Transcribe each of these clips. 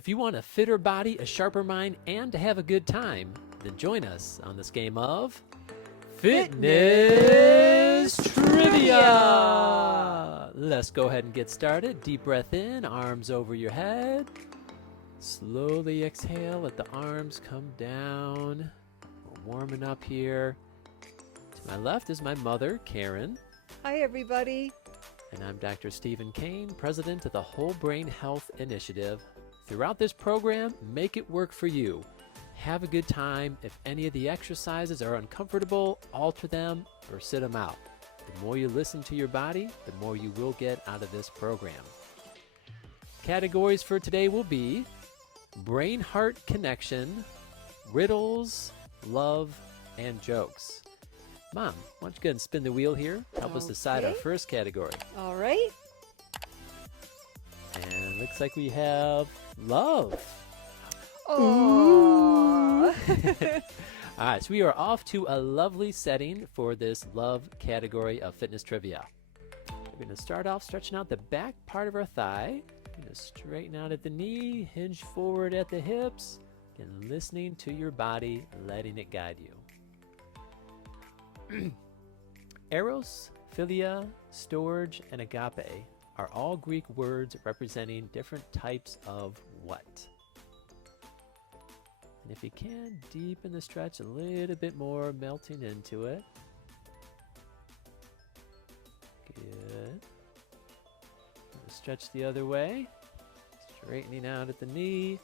If you want a fitter body, a sharper mind, and to have a good time, then join us on this game of Fitness Trivia. Let's go ahead and get started. Deep breath in, arms over your head. Slowly exhale, let the arms come down. We're warming up here. To my left is my mother, Karen. Hi, everybody. And I'm Dr. Stephen Cain, president of the Whole Brain Health Initiative. Throughout this program, make it work for you. Have a good time. If any of the exercises are uncomfortable, alter them or sit them out. The more you listen to your body, the more you will get out of this program. Categories for today will be brain-heart connection, riddles, love, and jokes. Mom, why don't you go ahead and spin the wheel here? Help us decide our first category. All right. And it looks like we have love. Oh. All right, so we are off to a lovely setting for this love category of fitness trivia. We're going to start off stretching out the back part of our thigh. We're going to straighten out at the knee, hinge forward at the hips, and listening to your body, letting it guide you. Eros, philia, storge, and agape are all Greek words representing different types of what? And if you can, deepen the stretch a little bit more, melting into it. Good. Stretch the other way, straightening out at the knee.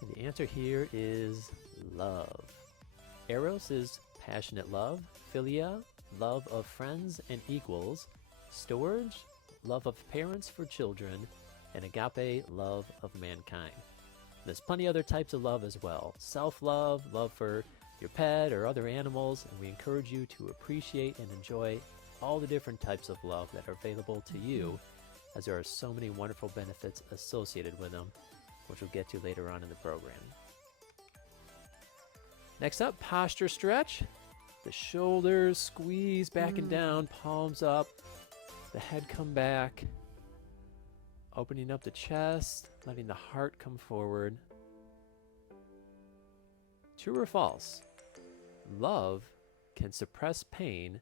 And the answer here is love. Eros is passionate love. Philia, love of friends and equals. Storge, love of parents for children. And agape, love of mankind. There's plenty other types of love as well. Self-love, love for your pet or other animals, and we encourage you to appreciate and enjoy all the different types of love that are available to you, as there are so many wonderful benefits associated with them, which we'll get to later on in the program. Next up, posture stretch. The shoulders squeeze back and down, palms up, the head come back, opening up the chest, letting the heart come forward. True or false? Love can suppress pain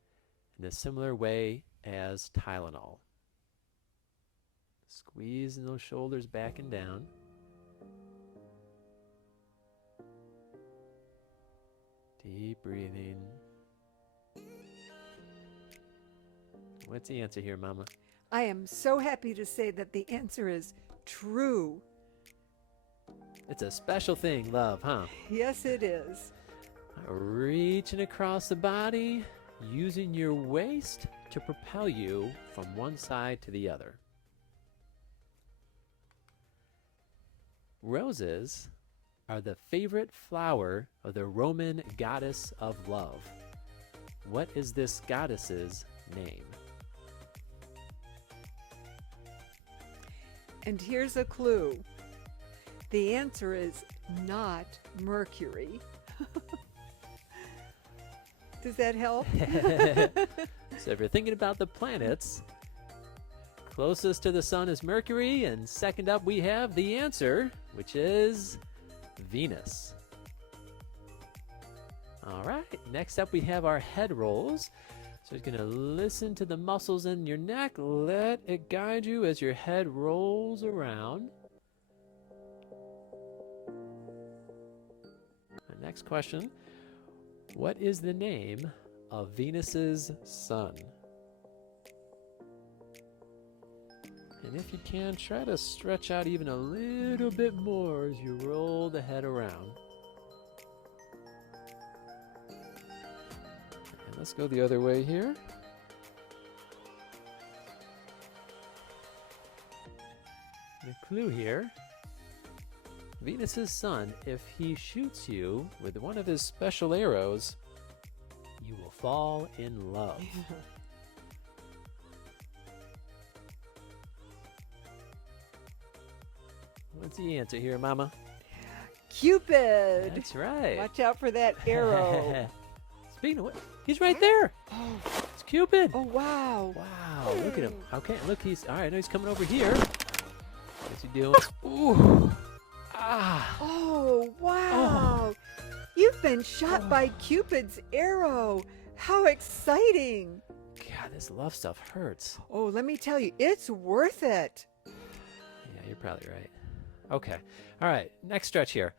in a similar way as Tylenol. Squeezing those shoulders back and down. Deep breathing. What's the answer here, Mama? I am so happy to say that the answer is true. It's a special thing, love, huh? Yes, it is. Reaching across the body, using your waist to propel you from one side to the other. Roses are the favorite flower of the Roman goddess of love. What is this goddess's name? And here's a clue. The answer is not Mercury. Does that help? So if you're thinking about the planets, closest to the sun is Mercury, and second up we have the answer, which is Venus. All right, next up we have our head rolls. So you're going to listen to the muscles in your neck. Let it guide you as your head rolls around. Our next question. What is the name of Venus's sun? And if you can, try to stretch out even a little bit more as you roll the head around. And let's go the other way here. The clue here. Venus's son, if he shoots you with one of his special arrows, you will fall in love. What's the answer here, Mama? Cupid. That's right. Watch out for that arrow. Speaking of what, he's right there. Oh, It's Cupid. Oh, wow. Wow, look at him. Okay, look, he's all right. Now he's coming over here. What's he doing? Ooh, ah, Oh, wow. You've been shot by Cupid's arrow. How exciting. God, this love stuff hurts. Oh, let me tell you, it's worth it. Yeah, you're probably right. Okay, all right. Next stretch here.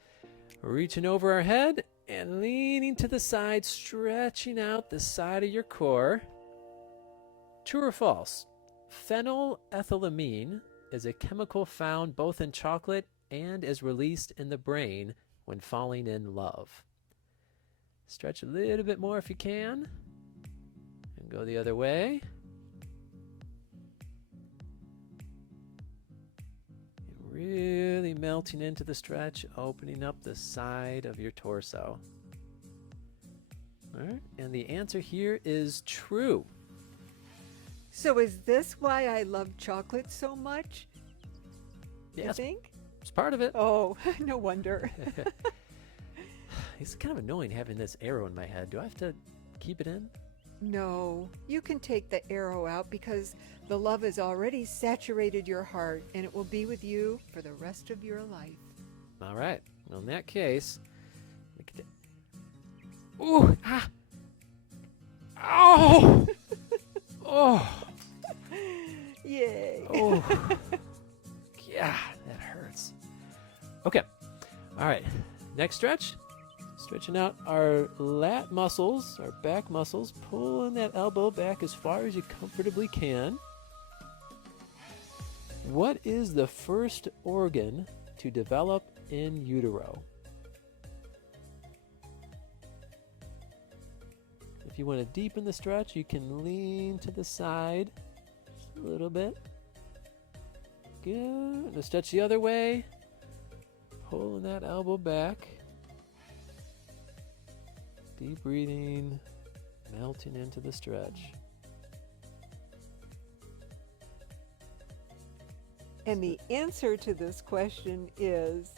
Reaching over our head and leaning to the side, stretching out the side of your core. True or false? Phenylethylamine is a chemical found both in chocolate and is released in the brain when falling in love. Stretch a little bit more if you can. And go the other way. Really melting into the stretch, opening up the side of your torso. All right, and the answer here is true. So is this why I love chocolate so much? You Yes, think? it's part of it. Oh, no wonder. It's kind of annoying having this arrow in my head. Do I have to keep it in? No, you can take the arrow out because the love has already saturated your heart and it will be with you for the rest of your life. All right. Well, in that case, look at that. Ooh! Ah! Oh! Oh! Yay. Oh! Yeah, that hurts. Okay. All right. Next stretch. Stretching out our lat muscles, our back muscles, pulling that elbow back as far as you comfortably can. What is the first organ to develop in utero? If you want to deepen the stretch, you can lean to the side just a little bit. Good. Now stretch the other way. Pulling that elbow back. Deep breathing, melting into the stretch. And the answer to this question is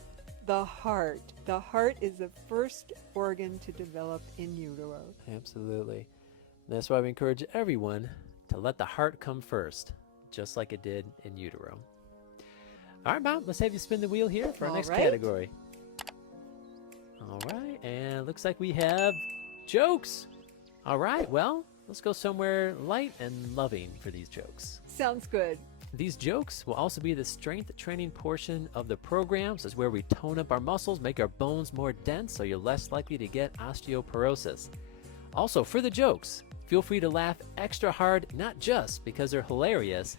the heart. The heart is the first organ to develop in utero. Absolutely. And that's why we encourage everyone to let the heart come first, just like it did in utero. All right, Mom, let's have you spin the wheel here for our All next right. category. All right, and looks like we have jokes. All right, well, let's go somewhere light and loving for these jokes. Sounds good. These jokes will also be the strength training portion of the program. This is where we tone up our muscles, make our bones more dense so you're less likely to get osteoporosis. Also, for the jokes, feel free to laugh extra hard, not just because they're hilarious,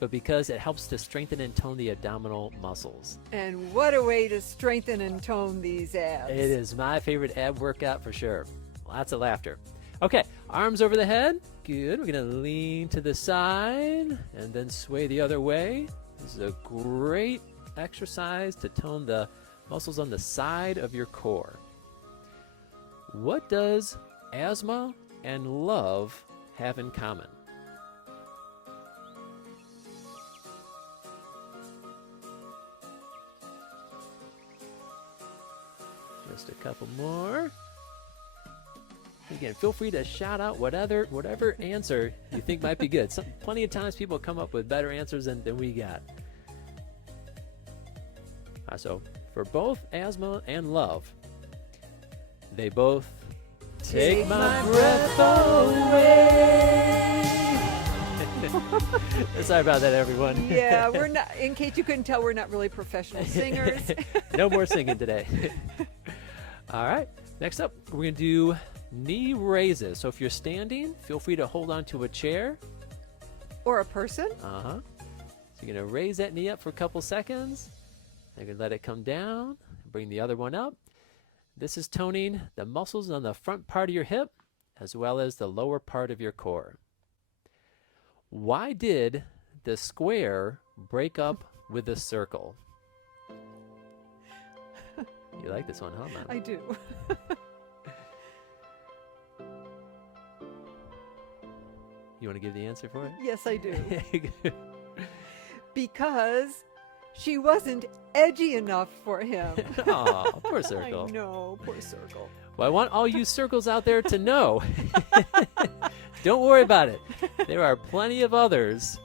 but because it helps to strengthen and tone the abdominal muscles. And what a way to strengthen and tone these abs. It is my favorite ab workout for sure. Lots of laughter. Okay, arms over the head. Good. We're going to lean to the side and then sway the other way. This is a great exercise to tone the muscles on the side of your core. What does asthma and love have in common? Just a couple more. Again, feel free to shout out whatever answer you think might be good. Plenty of times people come up with better answers than we got. So, for both asthma and love, they both take my breath away. Sorry about that, everyone. Yeah, we're not, in case you couldn't tell, we're not really professional singers. No more singing today. All right, next up, we're going to do knee raises. So if you're standing, feel free to hold on to a chair. Or a person. So you're going to raise that knee up for a couple seconds. You're going to let it come down. Bring the other one up. This is toning the muscles on the front part of your hip as well as the lower part of your core. Why did the square break up with the circle? You like this one, huh, Mom? I do. You want to give the answer for it? Yes, I do. Because she wasn't edgy enough for him. Aw, poor circle. I know, poor circle. Well, I want all you circles out there to know Don't worry about it. There are plenty of others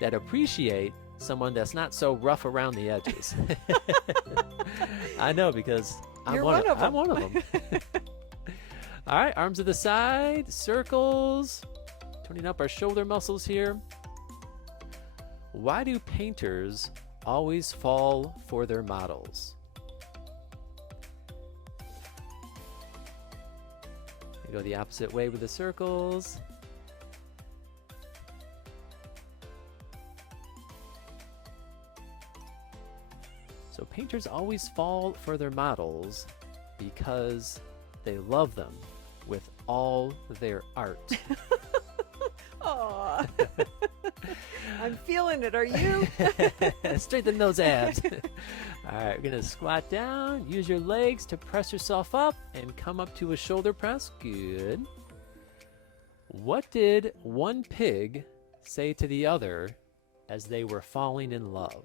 that appreciate someone that's not so rough around the edges. I know, because You're one of them. I'm one of them. All right, arms to the side, circles, turning up our shoulder muscles here. Why do painters always fall for their models? We go the opposite way with the circles. So painters always fall for their models because they love them with all their art. Aw. I'm feeling it. Are you? Straighten those abs. All right, we're going to squat down. Use your legs to press yourself up and come up to a shoulder press. Good. What did one pig say to the other as they were falling in love?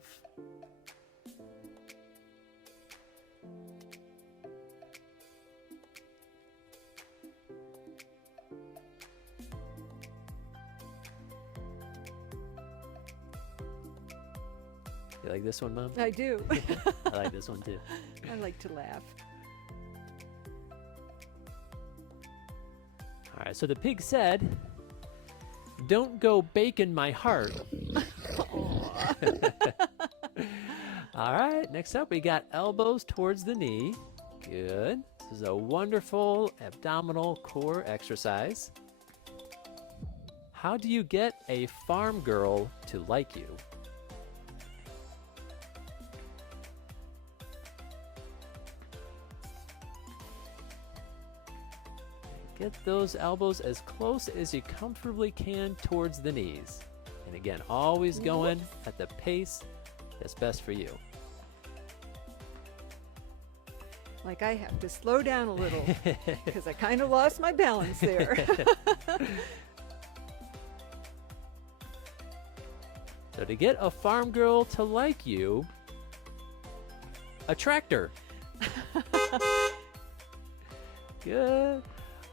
You like this one, Mom? I do. I like this one too. I like to laugh. All right, so the pig said, "Don't go baking my heart." All right, next up we got elbows towards the knee. Good. This is a wonderful abdominal core exercise. How do you get a farm girl to like you? Get those elbows as close as you comfortably can towards the knees. And again, always going at the pace that's best for you. Like I have to slow down a little because I kind of lost my balance there. So to get a farm girl to like you, a tractor. Good.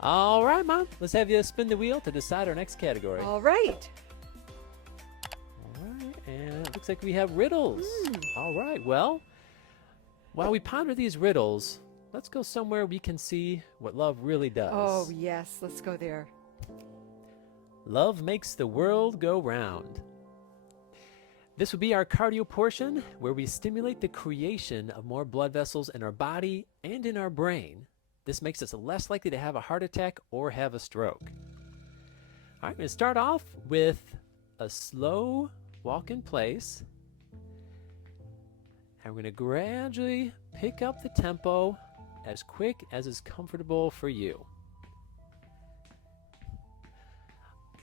All right, Mom. Let's have you spin the wheel to decide our next category. All right. All right, and it looks like we have riddles. All right, well, while we ponder these riddles, let's go somewhere we can see what love really does. Oh, yes. Let's go there. Love makes the world go round. This would be our cardio portion, where we stimulate the creation of more blood vessels in our body and in our brain. This makes us less likely to have a heart attack or have a stroke. All right, I'm going to start off with a slow walk in place. And we're going to gradually pick up the tempo as quick as is comfortable for you.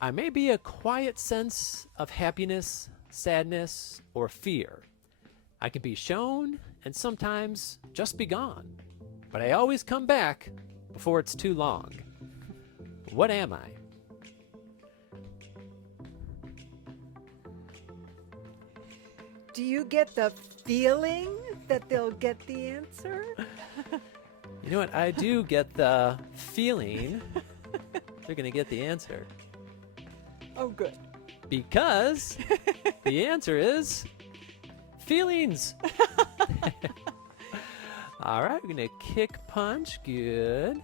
I may be a quiet sense of happiness, sadness, or fear. I can be shown and sometimes just be gone. But I always come back before it's too long. What am I? Do you get the feeling that they'll get the answer? You know what? I do get the feeling they're going to get the answer. Oh, good. Because the answer is feelings. All right, we're going to kick punch. Good.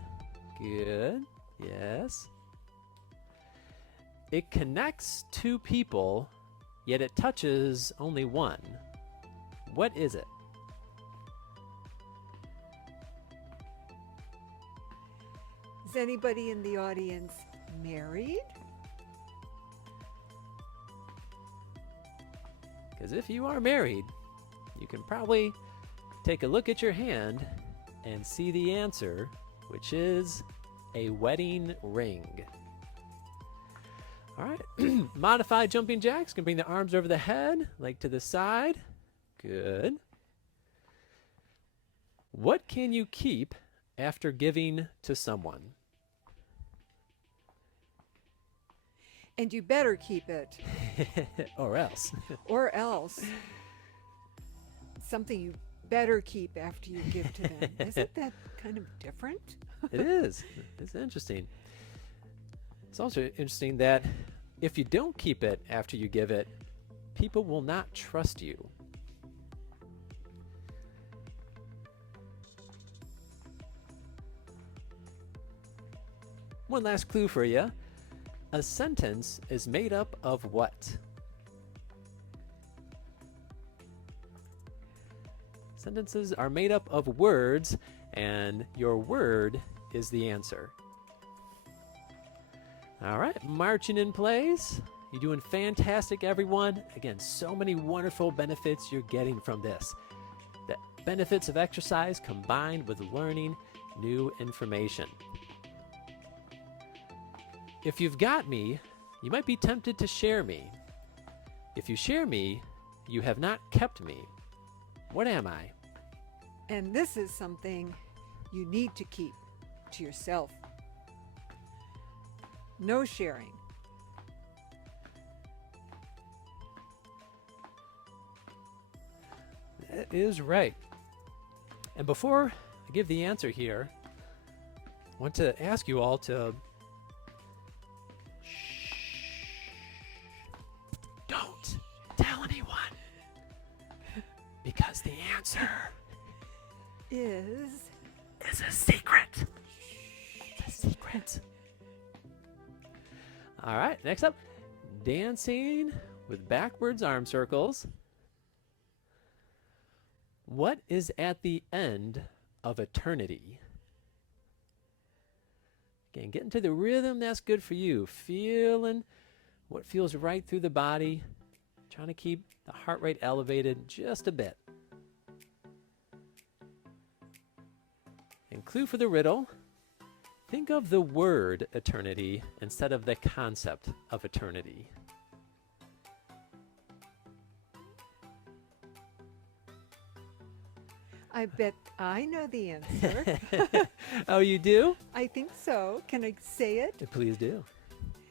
Good. Yes. It connects two people, yet it touches only one. What is it? Is anybody in the audience married? Because if you are married, you can probably take a look at your hand and see the answer, which is a wedding ring. All right, modified jumping jacks can bring the arms over the head, leg to the side. Good. What can you keep after giving to someone? And you better keep it. Or else. Or else. Something you better keep after you give to them. Isn't that kind of different? It is. It's interesting. It's also interesting that if you don't keep it after you give it, people will not trust you. One last clue for you. A sentence is made up of what? Sentences are made up of words, and your word is the answer. All right, marching in place. You're doing fantastic, everyone. Again, so many wonderful benefits you're getting from this. The benefits of exercise combined with learning new information. If you've got me, you might be tempted to share me. If you share me, you have not kept me. What am I? And this is something you need to keep to yourself. No sharing. That is right. And before I give the answer here, I want to ask you all to don't tell anyone, because the answer Is a secret. It's a secret. All right, next up, dancing with backwards arm circles. What is at the end of eternity? Again, get into the rhythm that's good for you. Feeling what feels right through the body. Trying to keep the heart rate elevated just a bit. And clue for the riddle. Think of the word eternity instead of the concept of eternity. I bet I know the answer. Oh, you do? I think so. Can I say it? Please do.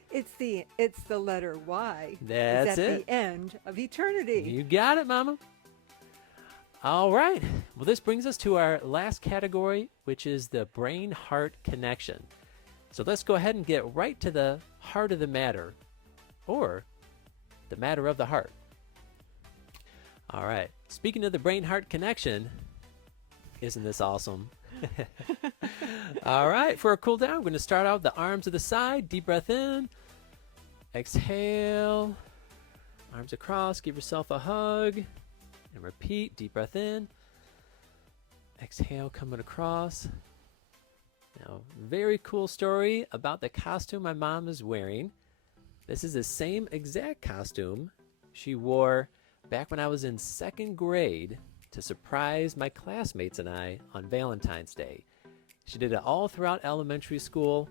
It's the letter Y. That's it's at it. the end of eternity. You got it, Mama. All right. Well, this brings us to our last category, which is the brain-heart connection. So let's go ahead and get right to the heart of the matter, or the matter of the heart. All right. Speaking of the brain-heart connection, isn't this awesome? All right. For a cool down, we're going to start out with the arms to the side. Deep breath in. Exhale. Arms across. Give yourself a hug. And repeat. Deep breath in. Exhale, coming across. Now, very cool story about the costume my mom is wearing. This is the same exact costume she wore back when I was in 2nd grade to surprise my classmates and I on Valentine's Day. She did it all throughout elementary school.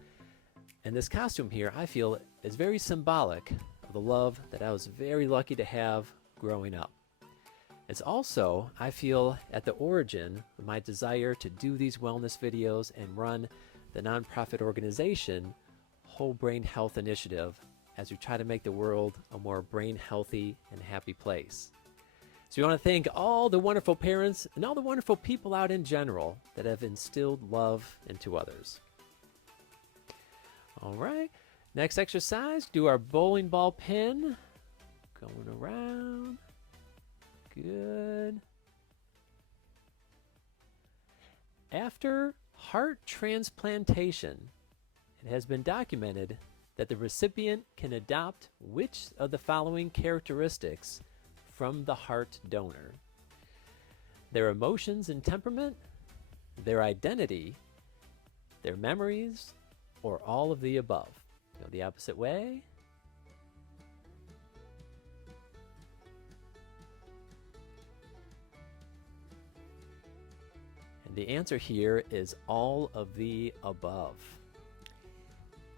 And this costume here, I feel, is very symbolic of the love that I was very lucky to have growing up. It's also, I feel, at the origin of my desire to do these wellness videos and run the nonprofit organization Whole Brain Health Initiative as we try to make the world a more brain healthy and happy place. So we want to thank all the wonderful parents and all the wonderful people out in general that have instilled love into others. All right, next exercise, do our bowling ball pin. Going around. Good. After heart transplantation, it has been documented that the recipient can adopt which of the following characteristics from the heart donor? Their emotions and temperament, their identity, their memories, or all of the above? Go the opposite way. The answer here is all of the above.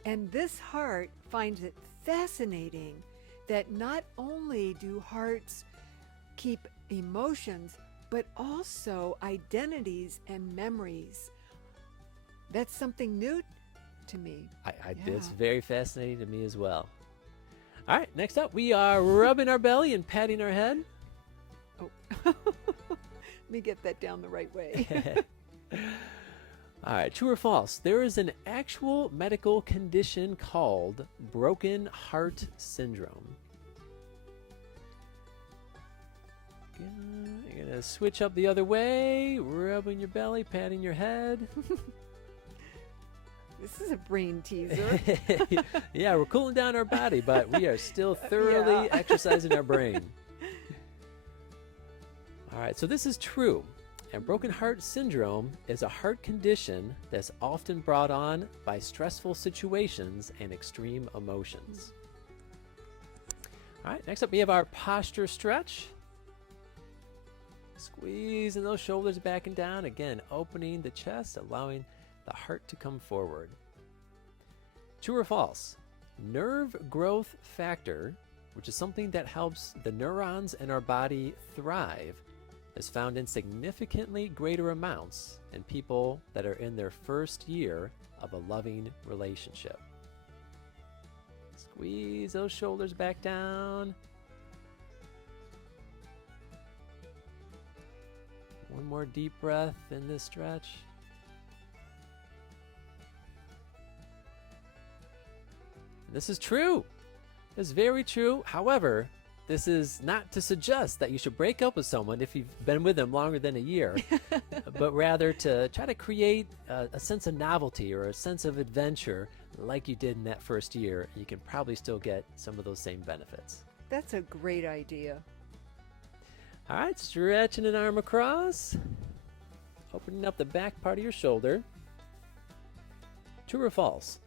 And this heart finds it fascinating that not only do hearts keep emotions, but also identities and memories. That's something new to me. It's very fascinating to me as well. All right, next up, we are rubbing our belly and patting our head. Oh. Let me get that down the right way. All right, true or false? There is an actual medical condition called broken heart syndrome. You're going to switch up the other way, rubbing your belly, patting your head. This is a brain teaser. Yeah, we're cooling down our body, but we are still thoroughly exercising our brain. All right, so this is true. And broken heart syndrome is a heart condition that's often brought on by stressful situations and extreme emotions. All right, next up we have our posture stretch. Squeezing those shoulders back and down. Again, opening the chest, allowing the heart to come forward. True or false? Nerve growth factor, which is something that helps the neurons in our body thrive, is found in significantly greater amounts in people that are in their first year of a loving relationship. Squeeze those shoulders back down. One more deep breath in this stretch. This is true. It's very true. However, this is not to suggest that you should break up with someone if you've been with them longer than a year, but rather to try to create a sense of novelty or a sense of adventure like you did in that first year. You can probably still get some of those same benefits. That's a great idea. All right, stretching an arm across, opening up the back part of your shoulder. True or false?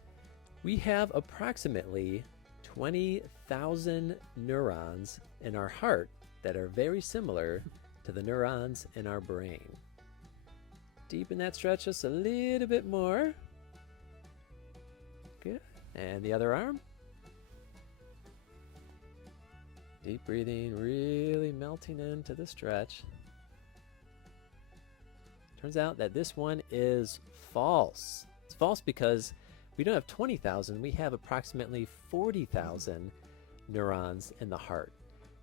We have approximately 20,000 neurons in our heart that are very similar to the neurons in our brain. Deepen that stretch just a little bit more. Good. And the other arm. Deep breathing, really melting into the stretch. Turns out that this one is false. It's false because we don't have 20,000, we have approximately 40,000 neurons in the heart.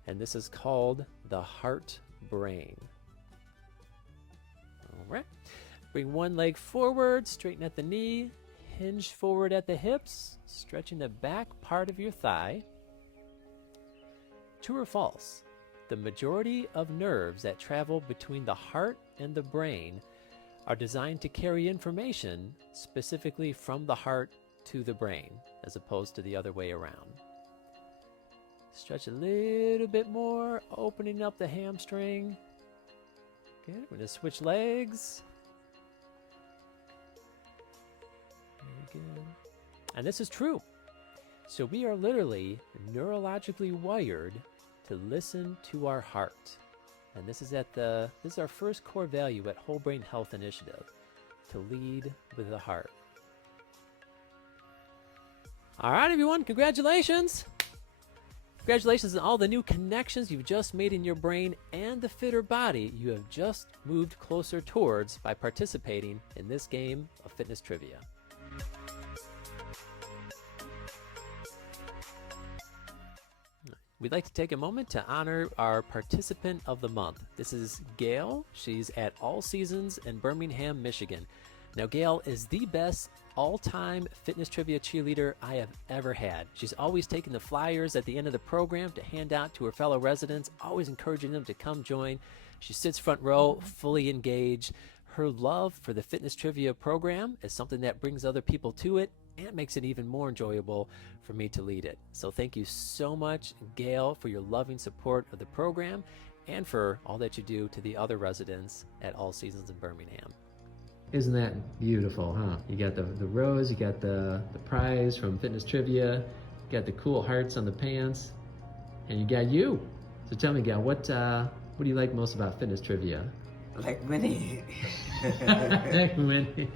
And this is called the heart brain. All right. Bring one leg forward, straighten at the knee, hinge forward at the hips, stretching the back part of your thigh. True or false? The majority of nerves that travel between the heart and the brain are designed to carry information specifically from the heart to the brain, as opposed to the other way around. Stretch a little bit more, opening up the hamstring. Good. We're going to switch legs. Very good. And this is true. So we are literally neurologically wired to listen to our heart. And this is our first core value at Whole Brain Health Initiative, to lead with the heart. All right, everyone, congratulations. Congratulations on all the new connections you've just made in your brain and the fitter body you have just moved closer towards by participating in this game of fitness trivia. We'd like to take a moment to honor our participant of the month. This is Gail. She's at All Seasons in Birmingham, Michigan. Now, Gail is the best all-time fitness trivia cheerleader I have ever had. She's always taking the flyers at the end of the program to hand out to her fellow residents, always encouraging them to come join. She sits front row, fully engaged. Her love for the fitness trivia program is something that brings other people to it and makes it even more enjoyable for me to lead it. So thank you so much, Gail, for your loving support of the program and for all that you do to the other residents at All Seasons in Birmingham. Isn't that beautiful, huh? You got the rose, you got the prize from fitness trivia, you got the cool hearts on the pants, and you got you. So tell me, Gail, what do you like most about fitness trivia? Like many. Many.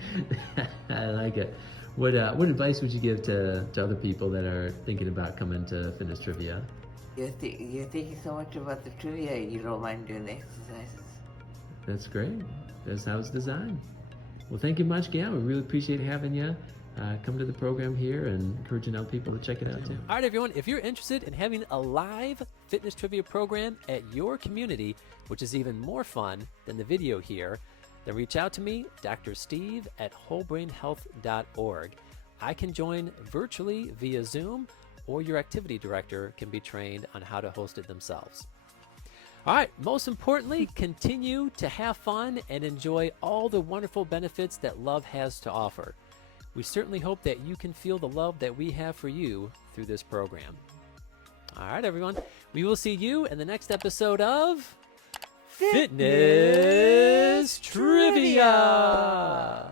I like it. What advice would you give to other people that are thinking about coming to fitness trivia? You're thinking so much about the trivia, you don't mind doing the exercises. That's great. That's how it's designed. Well, thank you much, Gail. We really appreciate having you come to the program here and encouraging other people to check it out too. All right, everyone, if you're interested in having a live fitness trivia program at your community, which is even more fun than the video here, then reach out to me, Dr. Steve at wholebrainhealth.org. I can join virtually via Zoom, or your activity director can be trained on how to host it themselves. All right, most importantly, continue to have fun and enjoy all the wonderful benefits that love has to offer. We certainly hope that you can feel the love that we have for you through this program. All right, everyone. We will see you in the next episode of Fitness Trivia.